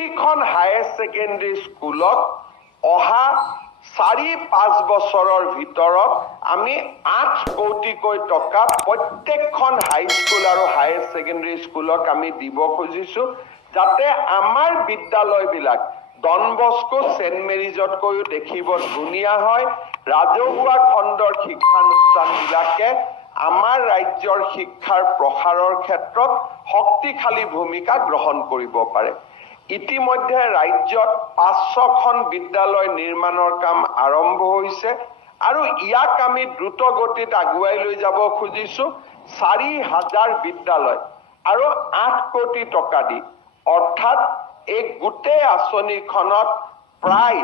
প্ৰতিখন higher secondary স্কুলত অহা 4-5 বছৰৰ ভিতৰত আমি 8 কোটিকৈ টকা প্ৰত্যেকখন হাইস্কুল আৰু হায়াৰ ছেকেণ্ডাৰী স্কুলক আমি দিব খুজিছোঁ, যাতে আমাৰ বিদ্যালয়বিলাক ডন বস্কো সেন্ট মেৰিজতকৈও দেখিব ধুনীয়া হয়। ৰাজহুৱা খণ্ডৰ শিক্ষানুষ্ঠানবিলাকে আমাৰ ৰাজ্যৰ শিক্ষাৰ প্ৰসাৰৰ ক্ষেত্ৰত শক্তিশালী ভূমিকা গ্ৰহণ কৰিব পাৰে। ইতিমধ্যে ৰাজ্যত 500খন বিদ্যালয় নিৰ্মাণৰ কাম আৰম্ভ হৈছে আৰু ইয়াক আমি দ্ৰুত গতিত আগুৱাই লৈ যাব খুজিছোঁ। 4,000 বিদ্যালয় আৰু 8 কোটি টকা দি, অৰ্থাৎ এই গোটেই আঁচনিখনত প্ৰায়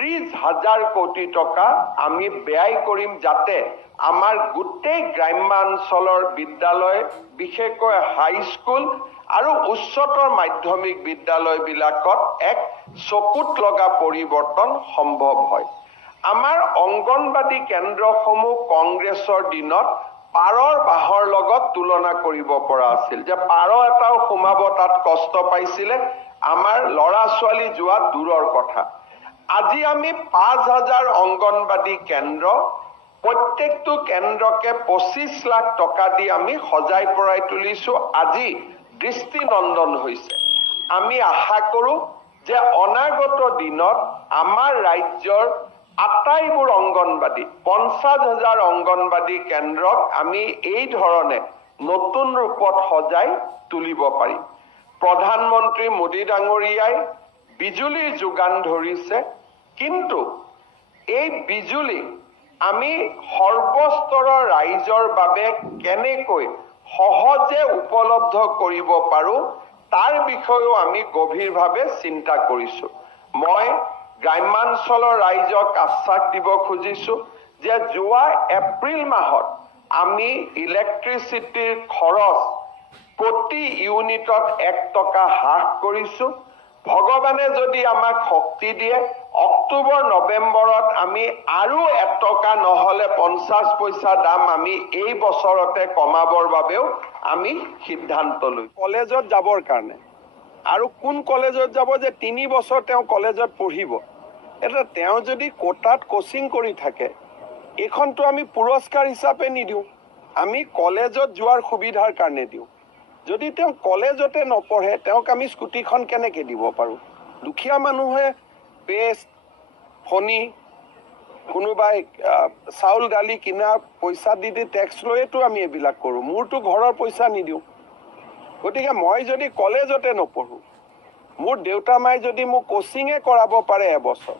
30,000 কোটি টকা আমি ব্যয় কৰিম, যাতে আমাৰ গোটেই গ্ৰাম্যাঞ্চলৰ বিদ্যালয়, বিশেষকৈ হাইস্কুল আৰু উচ্চতৰ মাধ্যমিক বিদ্যালয়বিলাকত এক চকুত লগা পৰিৱৰ্তন সম্ভৱ হয়। আমাৰ অংগনবাদী কেন্দ্ৰসমূহ কংগ্ৰেছৰ দিনত পাৰৰ বাঁহৰ লগত তুলনা কৰিব পৰা আছিল, যে পাৰ এটাও সোমাব তাত কষ্ট পাইছিলে, আমাৰ ল'ৰা ছোৱালী যোৱা দূৰৰ কথা। আজি আমি 5,000 অংগনবাদী কেন্দ্ৰ, প্ৰত্যেকটো কেন্দ্ৰকে 25 লাখ টকা দি আমি সজাই পৰাই তুলিছোঁ। আজি দৃষ্টিনন্দন হৈছে। আমি আশা কৰোঁ যে অনাগত দিনত আমাৰ ৰাজ্যৰ আটাইবোৰ অংগনবাদী 50,000 অংগনবাদী কেন্দ্ৰক আমি এই ধৰণে নতুন ৰূপত সজাই তুলিব পাৰিম। প্ৰধানমন্ত্ৰী মোদী ডাঙৰীয়াই বিজুলীৰ যোগান ধৰিছে, কিন্তু এই বিজুলী আমি সৰ্বস্তৰৰ ৰাইজৰ বাবে কেনেকৈ সহজে উপলব্ধ কৰিব পাৰোঁ তাৰ বিষয়েও আমি গভীৰভাৱে চিন্তা কৰিছোঁ। মই গ্ৰাম্যাঞ্চলৰ ৰাইজক আশ্বাস দিব খুজিছোঁ যে যোৱা এপ্ৰিল মাহত আমি ইলেক্ট্ৰিচিটিৰ খৰচ প্ৰতি ইউনিটত 1 টকা হ্ৰাস কৰিছোঁ। ভগৱানে যদি আমাক শক্তি দিয়ে, অক্টোবৰ নৱেম্বৰত আমি আৰু 1 টকা নহ'লে 50 পইচা দাম আমি এই বছৰতে কমাবৰ বাবেও আমি সিদ্ধান্ত লৈ কলেজত যাবৰ কাৰণে। আৰু কোন কলেজত যাব যে 3 বছৰ তেওঁ কলেজত পঢ়িব, এটা তেওঁ যদি কোটাত কোচিং কৰি থাকে, এইখনতো আমি পুৰস্কাৰ হিচাপে নিদিওঁ, আমি কলেজত যোৱাৰ সুবিধাৰ কাৰণে দিওঁ। যদি তেওঁ কলেজতে নপঢ়ে, তেওঁক আমি স্কুটিখন কেনেকৈ দিব পাৰোঁ? দুখীয়া মানুহে পেষ্ট, ফণি, কোনোবাই চাউল দালি কিনা পইচা দি টেক্স লৈয়েতো আমি এইবিলাক কৰোঁ। মোৰতো ঘৰৰ পইচা নিদিওঁ। গতিকে মই যদি কলেজতে নপঢ়োঁ, মোৰ দেউতা মায়ে যদি মোক কোচিঙে কৰাব পাৰে এবছৰ,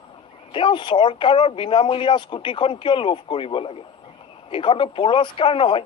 তেওঁ চৰকাৰৰ বিনামূলীয়া স্কুটিখন কিয় লোভ কৰিব লাগে? এইখনতো পুৰস্কাৰ নহয়।